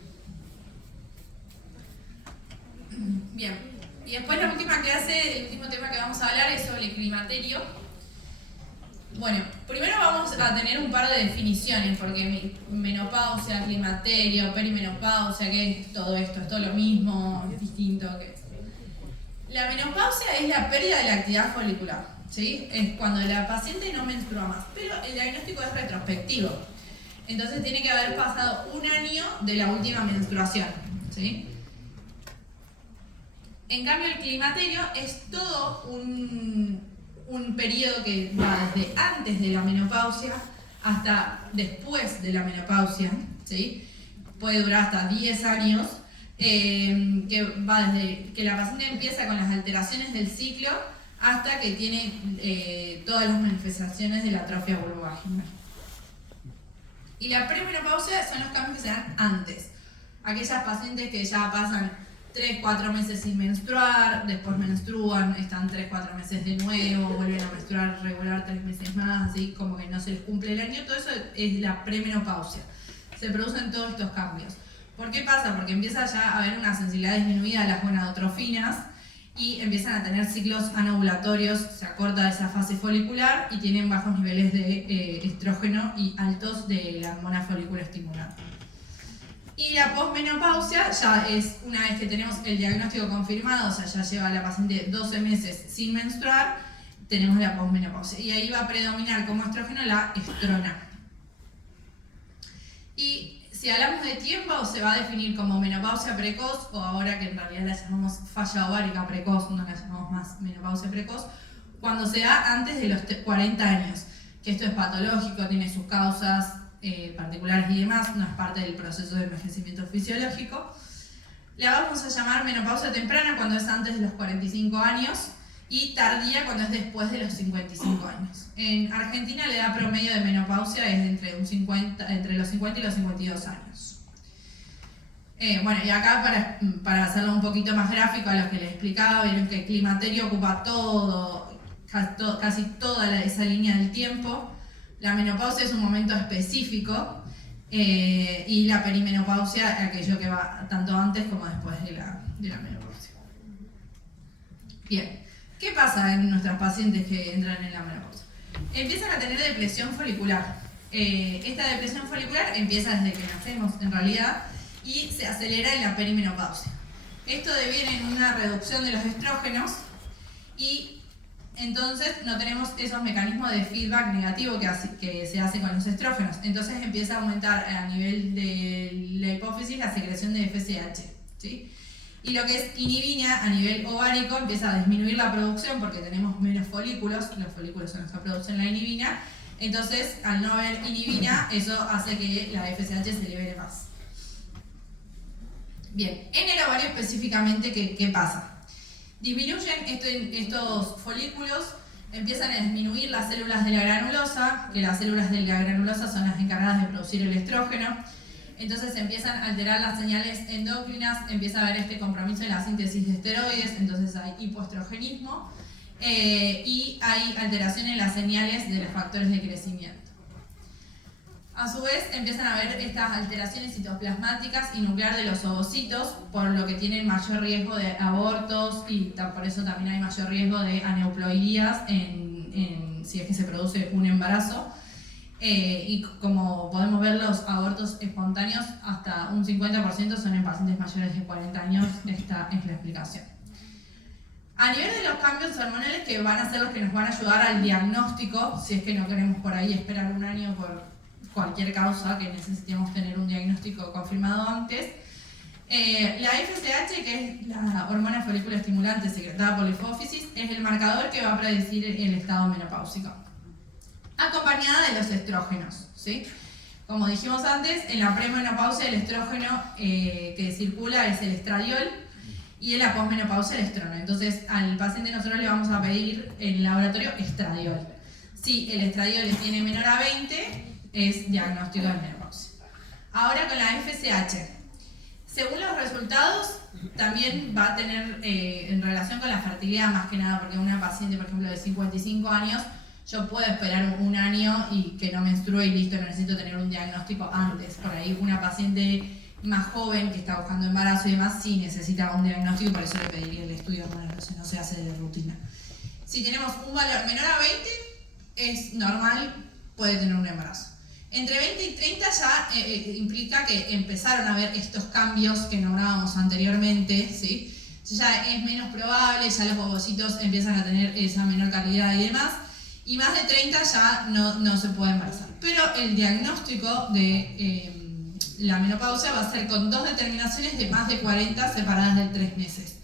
Bien, y después la última clase, el último tema que vamos a hablar es sobre el climaterio. Bueno, primero vamos a tener un par de definiciones, porque menopausia, climaterio, perimenopausia, ¿qué es todo esto? ¿Es todo lo mismo? ¿Es distinto? ¿Qué es? La menopausia es la pérdida de la actividad folicular, ¿sí? Es cuando la paciente no menstrua más, pero el diagnóstico es retrospectivo. Entonces tiene que haber pasado un año de la última menstruación, ¿sí? En cambio, el climaterio es todo un periodo que va desde antes de la menopausia hasta después de la menopausia, ¿sí? Puede durar hasta 10 años, que va desde que la paciente empieza con las alteraciones del ciclo hasta que tiene todas las manifestaciones de la atrofia vulvovaginal. Y la premenopausia son los cambios que se dan antes. Aquellas pacientes que ya pasan 3-4 meses sin menstruar, después menstruan, están 3-4 meses de nuevo, vuelven a menstruar regular 3 meses más, así como que no se les cumple el año, todo eso es la premenopausia. Se producen todos estos cambios. ¿Por qué pasa? Porque empieza ya a haber una sensibilidad disminuida a las gonadotrofinas y empiezan a tener ciclos anovulatorios, se acorta esa fase folicular y tienen bajos niveles de estrógeno y altos de la hormona folículo estimulante. Y la posmenopausia ya es una vez que tenemos el diagnóstico confirmado, o sea, ya lleva la paciente 12 meses sin menstruar, tenemos la posmenopausia. Y ahí va a predominar como estrógeno la estrona. Y si hablamos de tiempo, se va a definir como menopausia precoz, o ahora que en realidad la llamamos falla ovárica precoz, no la llamamos más menopausia precoz, cuando se da antes de los 40 años. Que esto es patológico, tiene sus causas particulares y demás, no es parte del proceso de envejecimiento fisiológico. La vamos a llamar menopausia temprana cuando es antes de los 45 años y tardía cuando es después de los 55 años. En Argentina la edad promedio de menopausia es entre los 50 y los 52 años. Bueno, y acá para hacerlo un poquito más gráfico a lo que les explicaba, vieron que el climaterio ocupa casi toda esa línea del tiempo. La menopausia es un momento específico y la perimenopausia aquello que va tanto antes como después de la menopausia. Bien, ¿qué pasa en nuestras pacientes que entran en la menopausia? Empiezan a tener depresión folicular. Esta depresión folicular empieza desde que nacemos en realidad y se acelera en la perimenopausia. Esto deviene en una reducción de los estrógenos y entonces no tenemos esos mecanismos de feedback negativo que se hace con los estrógenos. Entonces empieza a aumentar a nivel de la hipófisis la secreción de FSH, ¿sí? Y lo que es inhibina a nivel ovárico empieza a disminuir la producción porque tenemos menos folículos, los folículos son los que producen la inhibina. Entonces, al no haber inhibina, eso hace que la FSH se libere más. Bien, en el ovario específicamente, ¿qué pasa? Disminuyen estos folículos, empiezan a disminuir las células de la granulosa, que las células de la granulosa son las encargadas de producir el estrógeno. Entonces empiezan a alterar las señales endocrinas, empieza a haber este compromiso en la síntesis de esteroides, entonces hay hipoestrogenismo y hay alteración en las señales de los factores de crecimiento. A su vez empiezan a haber estas alteraciones citoplasmáticas y nuclear de los ovocitos, por lo que tienen mayor riesgo de abortos y por eso también hay mayor riesgo de aneuploidías si es que se produce un embarazo. Y como podemos ver, los abortos espontáneos hasta un 50% son en pacientes mayores de 40 años, esta es la explicación. A nivel de los cambios hormonales que van a ser los que nos van a ayudar al diagnóstico, si es que no queremos por ahí esperar un año por cualquier causa que necesitemos tener un diagnóstico confirmado antes. La FSH, que es la hormona folículo estimulante secretada por la hipófisis, es el marcador que va a predecir el estado menopáusico, acompañada de los estrógenos, ¿sí? Como dijimos antes, en la premenopausia el estrógeno que circula es el estradiol y en la posmenopausia el estrógeno. Entonces al paciente nosotros le vamos a pedir en el laboratorio estradiol. Si el estradiol tiene menor a 20, es diagnóstico de menopausia. Ahora con la FSH, según los resultados, también va a tener en relación con la fertilidad más que nada, porque una paciente, por ejemplo, de 55 años, yo puedo esperar un año y que no menstrue y listo, necesito tener un diagnóstico antes. Por ahí una paciente más joven que está buscando embarazo y demás, sí necesita un diagnóstico, por eso le pediría el estudio hormonal, no se hace de rutina. Si tenemos un valor menor a 20, es normal, puede tener un embarazo. Entre 20 y 30 ya implica que empezaron a ver estos cambios que nombrábamos anteriormente, ¿sí? Ya es menos probable, ya los ovocitos empiezan a tener esa menor calidad y demás, y más de 30 ya no se puede embarazar. Pero el diagnóstico de la menopausia va a ser con 2 determinaciones de más de 40 separadas de 3 meses.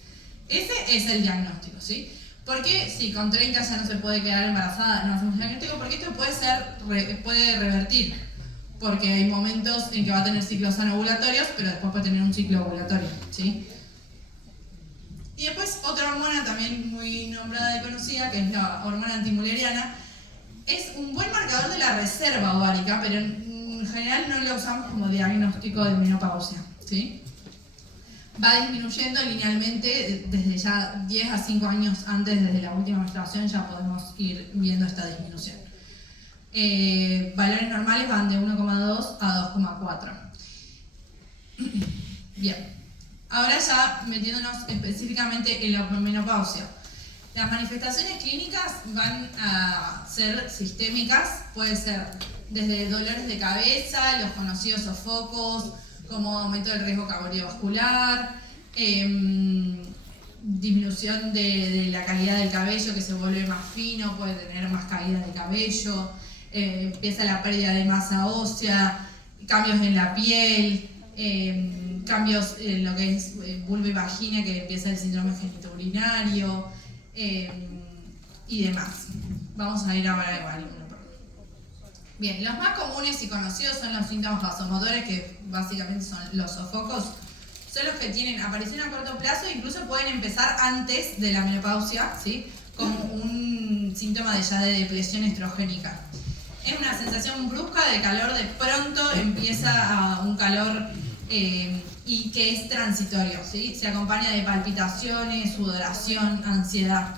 Ese es el diagnóstico, ¿sí? Porque si con 30 ya no se puede quedar embarazada, no hacemos diagnóstico, porque esto puede revertir. Porque hay momentos en que va a tener ciclos anovulatorios, pero después puede tener un ciclo ovulatorio, ¿sí? Y después otra hormona también muy nombrada y conocida, que es la hormona antimuleriana, es un buen marcador de la reserva ovárica, pero en general no lo usamos como diagnóstico de menopausia, ¿sí? Va disminuyendo linealmente desde ya 10 a 5 años antes, desde la última menstruación ya podemos ir viendo esta disminución. Valores normales van de 1,2 a 2,4. Bien. Ahora ya metiéndonos específicamente en la menopausia. Las manifestaciones clínicas van a ser sistémicas, puede ser desde dolores de cabeza, los conocidos sofocos, como aumento del riesgo cardiovascular, disminución de la calidad del cabello que se vuelve más fino, puede tener más caída de cabello, empieza la pérdida de masa ósea, cambios en la piel, cambios en lo que es vulva y vagina, que empieza el síndrome genitourinario y demás. Vamos a ir ahora igual uno por uno. Bien, los más comunes y conocidos son los síntomas vasomotores, que básicamente son los sofocos. Son los que tienen aparición a corto plazo e incluso pueden empezar antes de la menopausia, ¿sí? Como un síntoma ya de depresión estrogénica. Es una sensación brusca de calor, de pronto empieza un calor y que es transitorio, ¿sí? Se acompaña de palpitaciones, sudoración, ansiedad.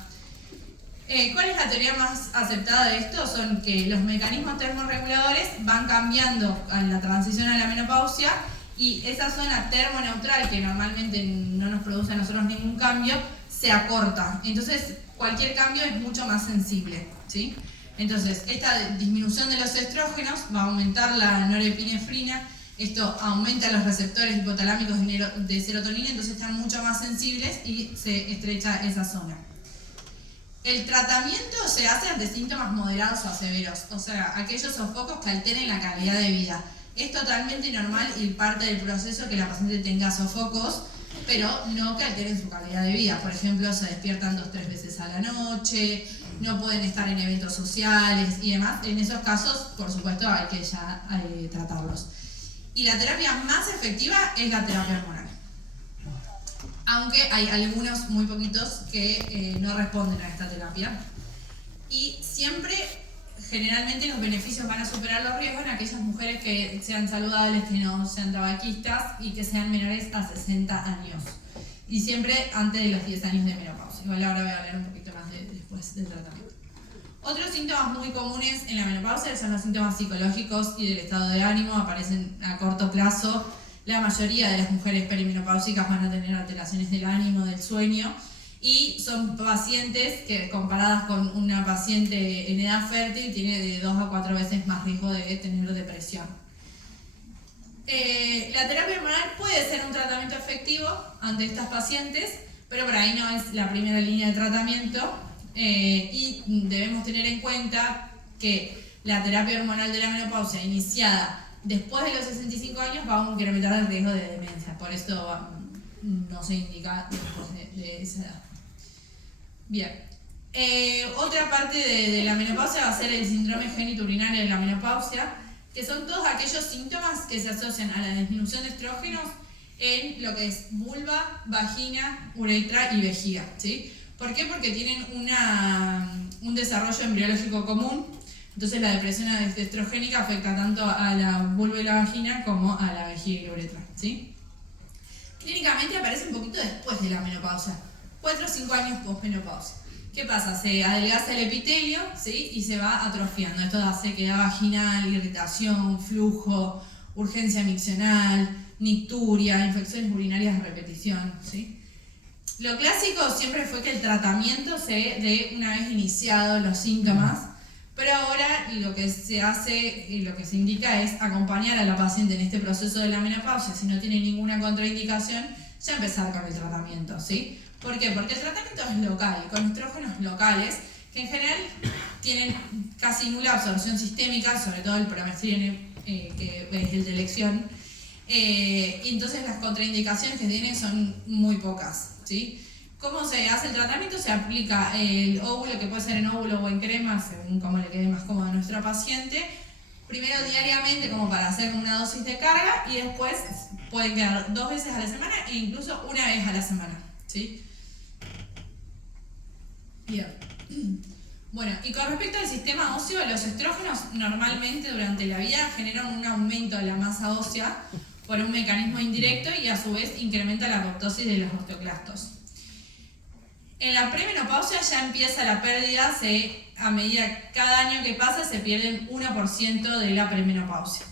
¿Cuál es la teoría más aceptada de esto? Son que los mecanismos termorreguladores van cambiando en la transición a la menopausia y esa zona termoneutral, que normalmente no nos produce a nosotros ningún cambio, se acorta. Entonces, cualquier cambio es mucho más sensible, ¿sí? Entonces, esta disminución de los estrógenos va a aumentar la norepinefrina. Esto aumenta los receptores hipotalámicos de serotonina, entonces están mucho más sensibles y se estrecha esa zona. El tratamiento se hace ante síntomas moderados a severos, o sea, aquellos sofocos que alteren la calidad de vida. Es totalmente normal y parte del proceso que la paciente tenga sofocos, pero no que alteren su calidad de vida. Por ejemplo, se despiertan 2 o 3 veces a la noche, no pueden estar en eventos sociales y demás. En esos casos, por supuesto, hay que ya tratarlos. Y la terapia más efectiva es la terapia hormonal. Aunque hay algunos, muy poquitos, que no responden a esta terapia. Y siempre, generalmente, los beneficios van a superar los riesgos en aquellas mujeres que sean saludables, que no sean tabaquistas y que sean menores a 60 años. Y siempre antes de los 10 años de menopausia. Igual ahora voy a hablar un poquito más después del tratamiento. Otros síntomas muy comunes en la menopausia son los síntomas psicológicos y del estado de ánimo, aparecen a corto plazo. La mayoría de las mujeres perimenopáusicas van a tener alteraciones del ánimo, del sueño, y son pacientes que, comparadas con una paciente en edad fértil, tiene de 2 a 4 veces más riesgo de tener depresión. La terapia hormonal puede ser un tratamiento efectivo ante estas pacientes, pero por ahí no es la primera línea de tratamiento. Y debemos tener en cuenta que la terapia hormonal de la menopausia iniciada después de los 65 años va a incrementar el riesgo de demencia, por eso no se indica después de esa edad. Bien, otra parte de la menopausia va a ser el síndrome genitourinario de la menopausia, que son todos aquellos síntomas que se asocian a la disminución de estrógenos en lo que es vulva, vagina, uretra y vejiga, ¿sí? ¿Por qué? Porque tienen un desarrollo embriológico común, entonces la depresión estrogénica afecta tanto a la vulva y la vagina como a la vejiga y la uretra, ¿sí? Clínicamente aparece un poquito después de la menopausia, 4 o 5 años postmenopausia. ¿Qué pasa? Se adelgaza el epitelio, ¿sí? Y se va atrofiando. Esto da sequedad vaginal, irritación, flujo, urgencia miccional, nicturia, infecciones urinarias de repetición, ¿sí? Lo clásico siempre fue que el tratamiento se dé una vez iniciados los síntomas Pero ahora lo que se hace y lo que se indica es acompañar a la paciente en este proceso de la menopausia, si no tiene ninguna contraindicación, ya empezar con el tratamiento, ¿sí? ¿Por qué? Porque el tratamiento es local, con estrógenos locales, que en general tienen casi nula absorción sistémica, sobre todo el promestrino, que es el de elección, y entonces las contraindicaciones que tienen son muy pocas, ¿sí? ¿Cómo se hace el tratamiento? Se aplica el óvulo, que puede ser en óvulo o en crema, según cómo le quede más cómodo a nuestra paciente. Primero diariamente, como para hacer una dosis de carga, y después pueden quedar 2 veces a la semana e incluso 1 vez a la semana, ¿sí? Bien. Bueno, y con respecto al sistema óseo, los estrógenos normalmente durante la vida generan un aumento de la masa ósea por un mecanismo indirecto y a su vez incrementa la apoptosis de los osteoclastos. En la premenopausia ya empieza la pérdida, a medida cada año que pasa se pierde 1% de la premenopausia.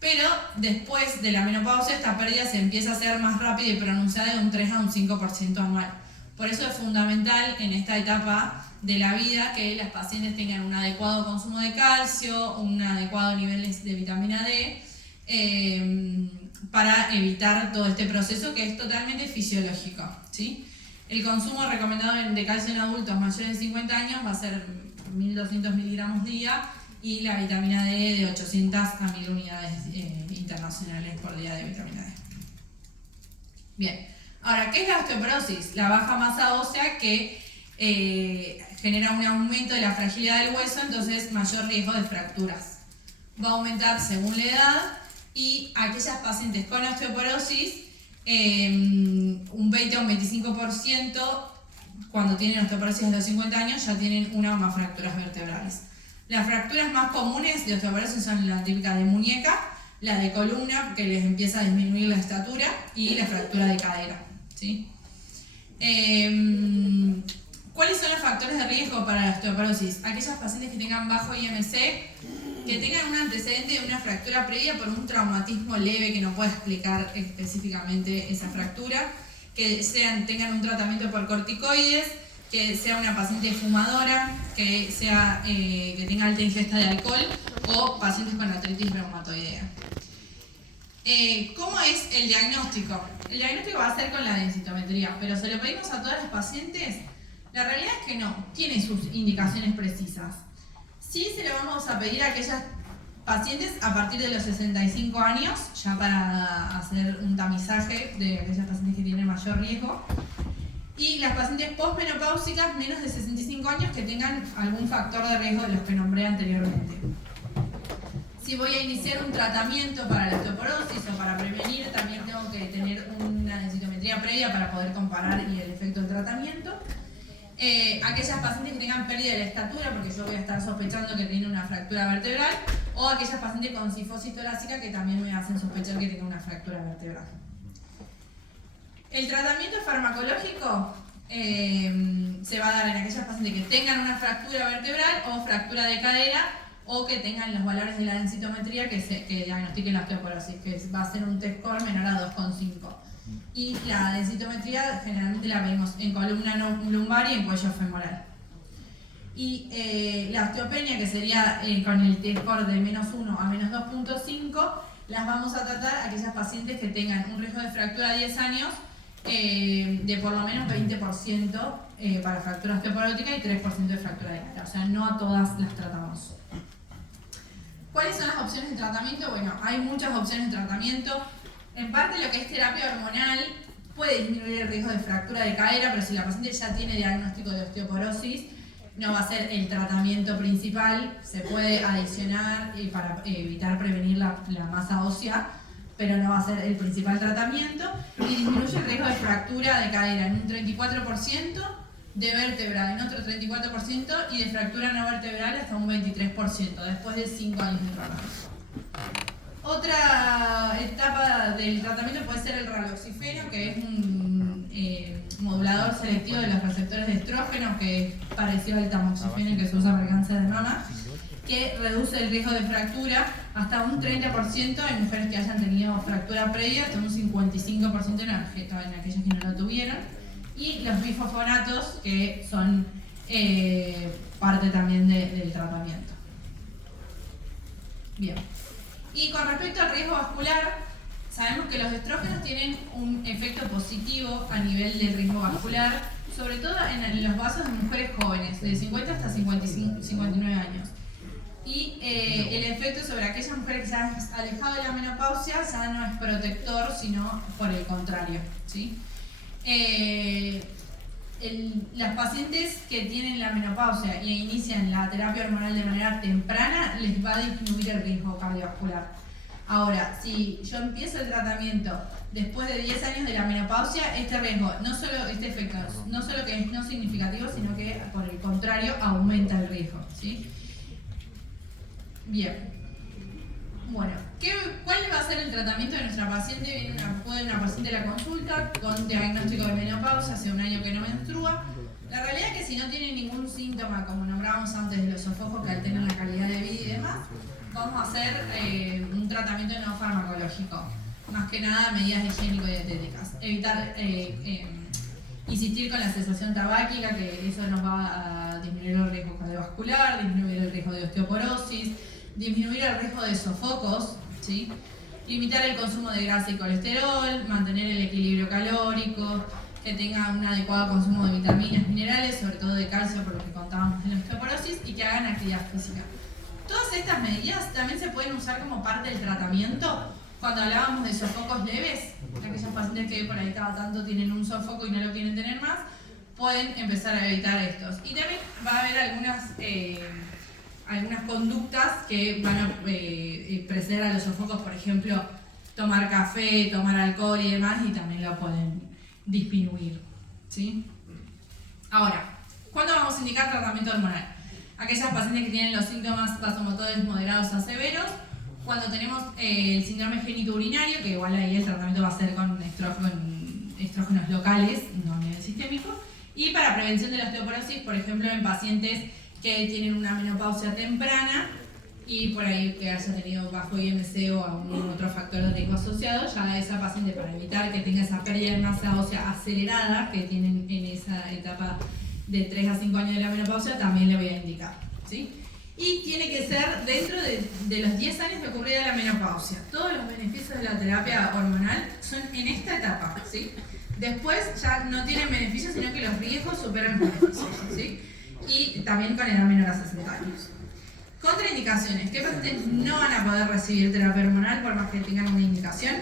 Pero después de la menopausia esta pérdida se empieza a hacer más rápida y pronunciada de un 3 a un 5% anual. Por eso es fundamental en esta etapa de la vida que las pacientes tengan un adecuado consumo de calcio, un adecuado nivel de vitamina D, para evitar todo este proceso que es totalmente fisiológico, ¿sí? El consumo recomendado de calcio en adultos mayores de 50 años va a ser 1.200 miligramos día y la vitamina D de 800 a 1.000 unidades internacionales por día de vitamina D. Bien, ahora, ¿qué es la osteoporosis? La baja masa ósea que genera un aumento de la fragilidad del hueso, entonces mayor riesgo de fracturas. Va a aumentar según la edad y aquellas pacientes con osteoporosis un 20 o un 25% cuando tienen osteoporosis de los 50 años ya tienen una o más fracturas vertebrales. Las fracturas más comunes de osteoporosis son la típica de muñeca, la de columna, que les empieza a disminuir la estatura, y la fractura de cadera, ¿sí? ¿Cuáles son los factores de riesgo para la osteoporosis? Aquellas pacientes que tengan bajo IMC, que tengan un antecedente de una fractura previa por un traumatismo leve que no pueda explicar específicamente esa fractura, que tengan un tratamiento por corticoides, que sea una paciente fumadora, que tenga alta ingesta de alcohol o pacientes con artritis reumatoidea. ¿Cómo es el diagnóstico? El diagnóstico va a ser con la densitometría, pero se lo pedimos a todas las pacientes. La realidad es que no, tiene sus indicaciones precisas. Sí se lo vamos a pedir a aquellas pacientes a partir de los 65 años, ya para hacer un tamizaje de aquellas pacientes que tienen mayor riesgo. Y las pacientes posmenopáusicas menos de 65 años que tengan algún factor de riesgo de los que nombré anteriormente. Si voy a iniciar un tratamiento para la osteoporosis o para prevenir, también tengo que tener una densitometría previa para poder comparar y el efecto del tratamiento. Aquellas pacientes que tengan pérdida de la estatura, porque yo voy a estar sospechando que tienen una fractura vertebral, o aquellas pacientes con cifosis torácica que también me hacen sospechar que tienen una fractura vertebral. El tratamiento farmacológico se va a dar en aquellas pacientes que tengan una fractura vertebral o fractura de cadera, o que tengan los valores de la densitometría que diagnostiquen la osteoporosis, que va a ser un T-score menor a 2,5. Y la densitometría generalmente la vemos en columna lumbar y en cuello femoral. Y la osteopenia, que sería con el T-score de -1 a -2,5, las vamos a tratar aquellas pacientes que tengan un riesgo de fractura a 10 años de por lo menos 20% para fractura osteoporótica y 3% de fractura de cadera. O sea, no a todas las tratamos. ¿Cuáles son las opciones de tratamiento? Bueno, hay muchas opciones de tratamiento. En parte lo que es terapia hormonal puede disminuir el riesgo de fractura de cadera, pero si la paciente ya tiene diagnóstico de osteoporosis, no va a ser el tratamiento principal. Se puede adicionar para evitar prevenir la masa ósea, pero no va a ser el principal tratamiento. Y disminuye el riesgo de fractura de cadera en un 34%, de vértebra en otro 34% y de fractura no vertebral hasta un 23% después de 5 años de tratamiento. Otra etapa del tratamiento puede ser el raloxifeno, que es un modulador selectivo de los receptores de estrógeno, que es parecido al tamoxifeno que se usa para el cáncer de mama, que reduce el riesgo de fractura hasta un 30% en mujeres que hayan tenido fractura previa, hasta un 55% en aquellas que no lo tuvieron. Y los bifosfonatos, que son parte también del tratamiento. Bien. Y con respecto al riesgo vascular, sabemos que los estrógenos tienen un efecto positivo a nivel del riesgo vascular, sobre todo en los vasos de mujeres jóvenes, de 50 hasta 59 años. Y el efecto sobre aquellas mujeres que se han alejado de la menopausia ya no es protector, sino por el contrario, ¿sí? Las pacientes que tienen la menopausia e inician la terapia hormonal de manera temprana, les va a disminuir el riesgo cardiovascular. Ahora, si yo empiezo el tratamiento después de 10 años de la menopausia, este riesgo, este efecto, no solo que es no significativo, sino que por el contrario aumenta el riesgo, ¿sí? Bien. Bueno, ¿cuál va a ser el tratamiento de nuestra paciente? Puede una paciente a la consulta con diagnóstico de menopausia, hace un año que no menstrua. La realidad es que si no tiene ningún síntoma, como nombrábamos antes de los sofocos que alteran la calidad de vida y demás, vamos a hacer un tratamiento no farmacológico. Más que nada medidas higiénico-dietéticas. Evitar insistir con la cesación tabáquica, que eso nos va a disminuir el riesgo cardiovascular, disminuir el riesgo de osteoporosis, disminuir el riesgo de sofocos, ¿sí? Limitar el consumo de grasa y colesterol, mantener el equilibrio calórico, que tenga un adecuado consumo de vitaminas, minerales, sobre todo de calcio por lo que contábamos en la osteoporosis, y que hagan actividad física. Todas estas medidas también se pueden usar como parte del tratamiento. Cuando hablábamos de sofocos leves, aquellas pacientes que por ahí cada tanto tienen un sofoco y no lo quieren tener más, pueden empezar a evitar estos. Y también va a haber algunas conductas que van a preceder a los sofocos, por ejemplo, tomar café, tomar alcohol y demás, y también lo pueden disminuir, ¿sí? Ahora, ¿cuándo vamos a indicar tratamiento hormonal? Aquellas pacientes que tienen los síntomas vasomotores moderados a severos, cuando tenemos el síndrome genitourinario, que igual ahí el tratamiento va a ser con estrógenos locales, no a nivel sistémico, y para prevención de la osteoporosis, por ejemplo, en pacientes que tienen una menopausia temprana y por ahí que haya tenido bajo IMC o algún otro factor de riesgo asociado, ya esa paciente, para evitar que tenga esa pérdida de masa ósea acelerada que tienen en esa etapa de 3 a 5 años de la menopausia, también le voy a indicar, ¿sí? Y tiene que ser dentro de los 10 años de ocurrida la menopausia. Todos los beneficios de la terapia hormonal son en esta etapa, ¿sí? Después ya no tienen beneficios, sino que los riesgos superan los beneficios, ¿sí? Y también con edad menor a 60 años. Contraindicaciones. ¿Qué pacientes no van a poder recibir terapia hormonal por más que tengan una indicación?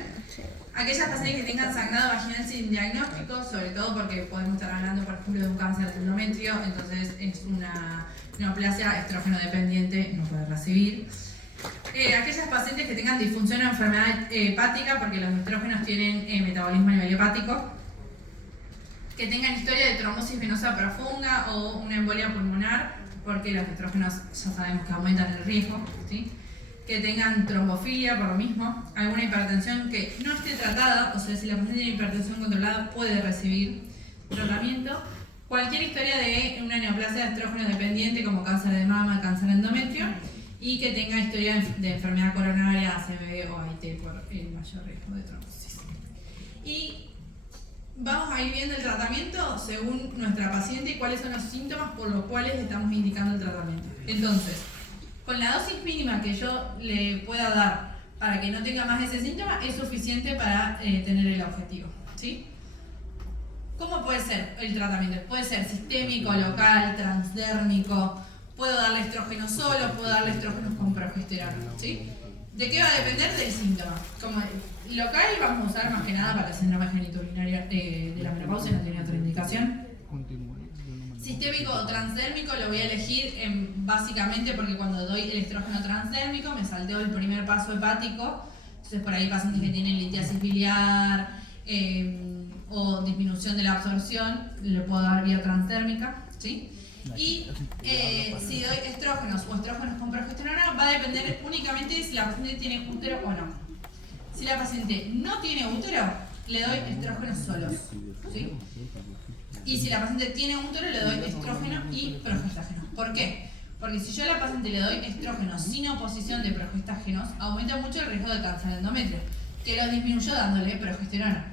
Aquellas pacientes que tengan sangrado vaginal sin diagnóstico, sobre todo porque podemos estar hablando, por ejemplo, de un cáncer de endometrio, entonces es una neoplasia estrógeno dependiente, no puede recibir. Aquellas pacientes que tengan disfunción o enfermedad hepática, porque los estrógenos tienen metabolismo a nivel hepático, que tengan historia de trombosis venosa profunda o una embolia pulmonar, porque los estrógenos ya sabemos que aumentan el riesgo, ¿sí? Que tengan trombofilia por lo mismo, alguna hipertensión que no esté tratada, o sea, si la paciente tiene hipertensión controlada puede recibir tratamiento, cualquier historia de una neoplasia de estrógeno dependiente como cáncer de mama, cáncer de endometrio, y que tenga historia de enfermedad coronaria, ACV o AIT por el mayor riesgo de trombosis. Y vamos a ir viendo el tratamiento según nuestra paciente y cuáles son los síntomas por los cuales estamos indicando el tratamiento. Entonces, con la dosis mínima que yo le pueda dar para que no tenga más ese síntoma es suficiente para tener el objetivo, ¿sí? ¿Cómo puede ser el tratamiento? Puede ser sistémico, local, transdérmico, puedo darle estrógeno solo, puedo darle estrógenos con progesterona, ¿sí? ¿De qué va a depender? Del síntoma. Como local vamos a usar más que nada para el síndrome genitourinario de la menopausia, no tiene otra indicación. Sistémico o transdérmico lo voy a elegir básicamente porque cuando doy el estrógeno transdérmico me salteo el primer paso hepático, entonces por ahí pacientes que tienen litiasis biliar o disminución de la absorción, le puedo dar vía transdérmica, ¿sí? Y si doy estrógenos o estrógenos con progesterona va a depender únicamente de si la paciente tiene útero o no. Si la paciente no tiene útero, le doy estrógenos solos, ¿sí? Y si la paciente tiene útero, le doy estrógeno y progestágenos. ¿Por qué? Porque si yo a la paciente le doy estrógenos sin oposición de progestágenos, aumenta mucho el riesgo de cáncer de endometrio, que lo disminuyó dándole progesterona.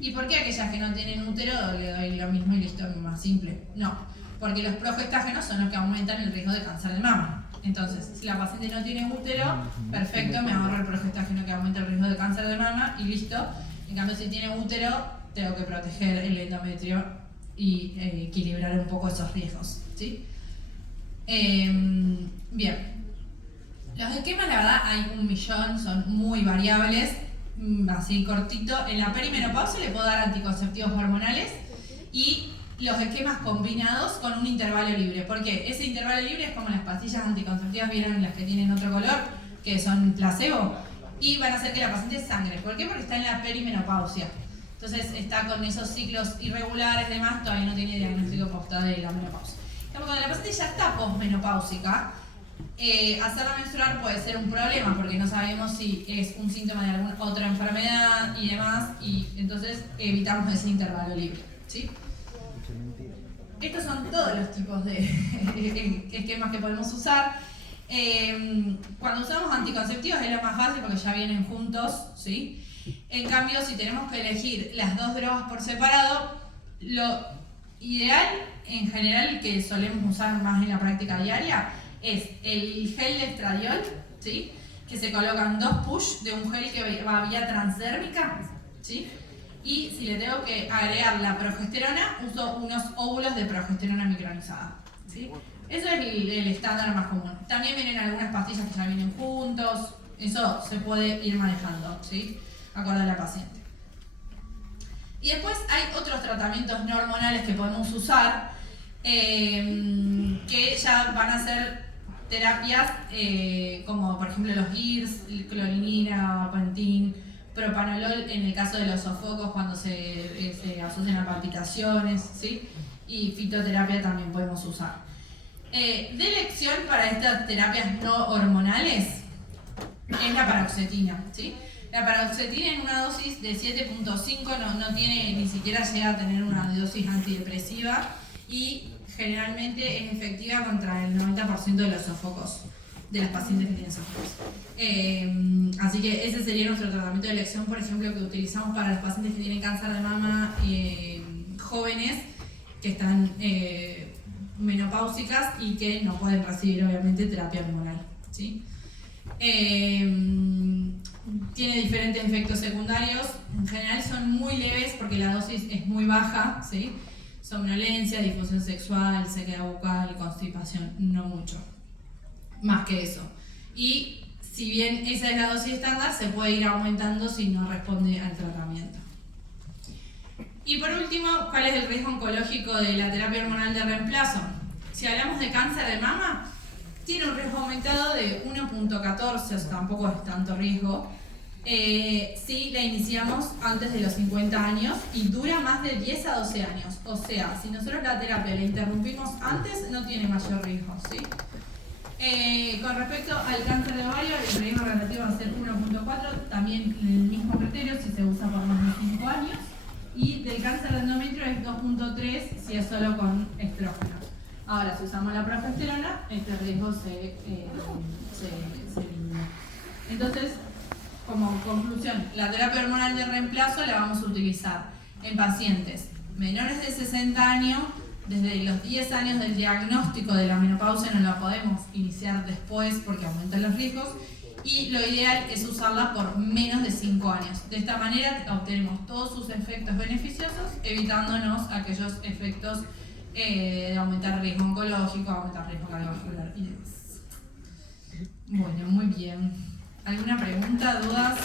¿Y por qué aquellas que no tienen útero le doy lo mismo y listo, más simple? No, porque los progestágenos son los que aumentan el riesgo de cáncer de mama. Entonces, si la paciente no tiene útero, perfecto, me ahorro el progestágeno que aumenta el riesgo de cáncer de mama y listo. En cambio, si tiene útero, tengo que proteger el endometrio y equilibrar un poco esos riesgos, ¿sí? Bien. Los esquemas, la verdad, hay 1.000.000, son muy variables, así cortito. En la perimenopausia le puedo dar anticonceptivos hormonales y los esquemas combinados con un intervalo libre. Porque ese intervalo libre es como las pastillas anticonceptivas, vieron las que tienen otro color, que son placebo, y van a hacer que la paciente sangre. ¿Por qué? Porque está en la perimenopausia. Entonces está con esos ciclos irregulares y demás, todavía no tiene diagnóstico postado de la menopausia. Cuando la paciente ya está posmenopáusica, hacerla menstruar puede ser un problema porque no sabemos si es un síntoma de alguna otra enfermedad y demás, y entonces evitamos ese intervalo libre, ¿sí? Estos son todos los tipos de esquemas que podemos usar. Cuando usamos anticonceptivos es lo más fácil porque ya vienen juntos, ¿sí? En cambio, si tenemos que elegir las dos drogas por separado, lo ideal, en general, que solemos usar más en la práctica diaria, es el gel de estradiol, ¿sí? Que se colocan 2 push de un gel que va vía transdérmica, ¿sí? Y si le tengo que agregar la progesterona, uso unos óvulos de progesterona micronizada, ¿sí? Eso es el estándar más común. También vienen algunas pastillas que ya vienen juntos, eso se puede ir manejando, ¿sí? Acorde a la paciente. Y después hay otros tratamientos no hormonales que podemos usar, que ya van a ser terapias como por ejemplo los GIRS, clorinina, gabapentin, propanolol en el caso de los sofocos cuando se asocian a palpitaciones, ¿sí? Y fitoterapia también podemos usar. De elección para estas terapias no hormonales es la paroxetina, ¿sí? La paroxetina en una dosis de 7.5 no tiene, ni siquiera llega a tener una dosis antidepresiva y generalmente es efectiva contra el 90% de los sofocos, de las pacientes que tienen sofocos. Así que ese sería nuestro tratamiento de elección, por ejemplo, que utilizamos para las pacientes que tienen cáncer de mama jóvenes, que están menopáusicas y que no pueden recibir obviamente terapia hormonal, ¿sí? Tiene diferentes efectos secundarios, en general son muy leves porque la dosis es muy baja, ¿sí? Somnolencia, difusión sexual, sequedad bucal, constipación, no mucho, más que eso. Y si bien esa es la dosis estándar, se puede ir aumentando si no responde al tratamiento. Y por último, ¿cuál es el riesgo oncológico de la terapia hormonal de reemplazo? Si hablamos de cáncer de mama, tiene un riesgo aumentado de 1.14, o sea, tampoco es tanto riesgo, si la iniciamos antes de los 50 años y dura más de 10 a 12 años. O sea, si nosotros la terapia la interrumpimos antes, no tiene mayor riesgo, ¿sí? Con respecto al cáncer de ovario, el riesgo relativo va a ser 1.4, también el mismo criterio si se usa por más de 5 años. Y del cáncer de endometrio es 2.3 si es solo con estrógeno. Ahora, si usamos la progesterona, este riesgo se elimina. Entonces, como conclusión, la terapia hormonal de reemplazo la vamos a utilizar en pacientes menores de 60 años, desde los 10 años del diagnóstico de la menopausia no la podemos iniciar después porque aumentan los riesgos, y lo ideal es usarla por menos de 5 años. De esta manera obtenemos todos sus efectos beneficiosos, evitándonos aquellos efectos de aumentar riesgo oncológico, aumentar riesgo cardiovascular y demás. Bueno, muy bien. ¿Alguna pregunta, dudas?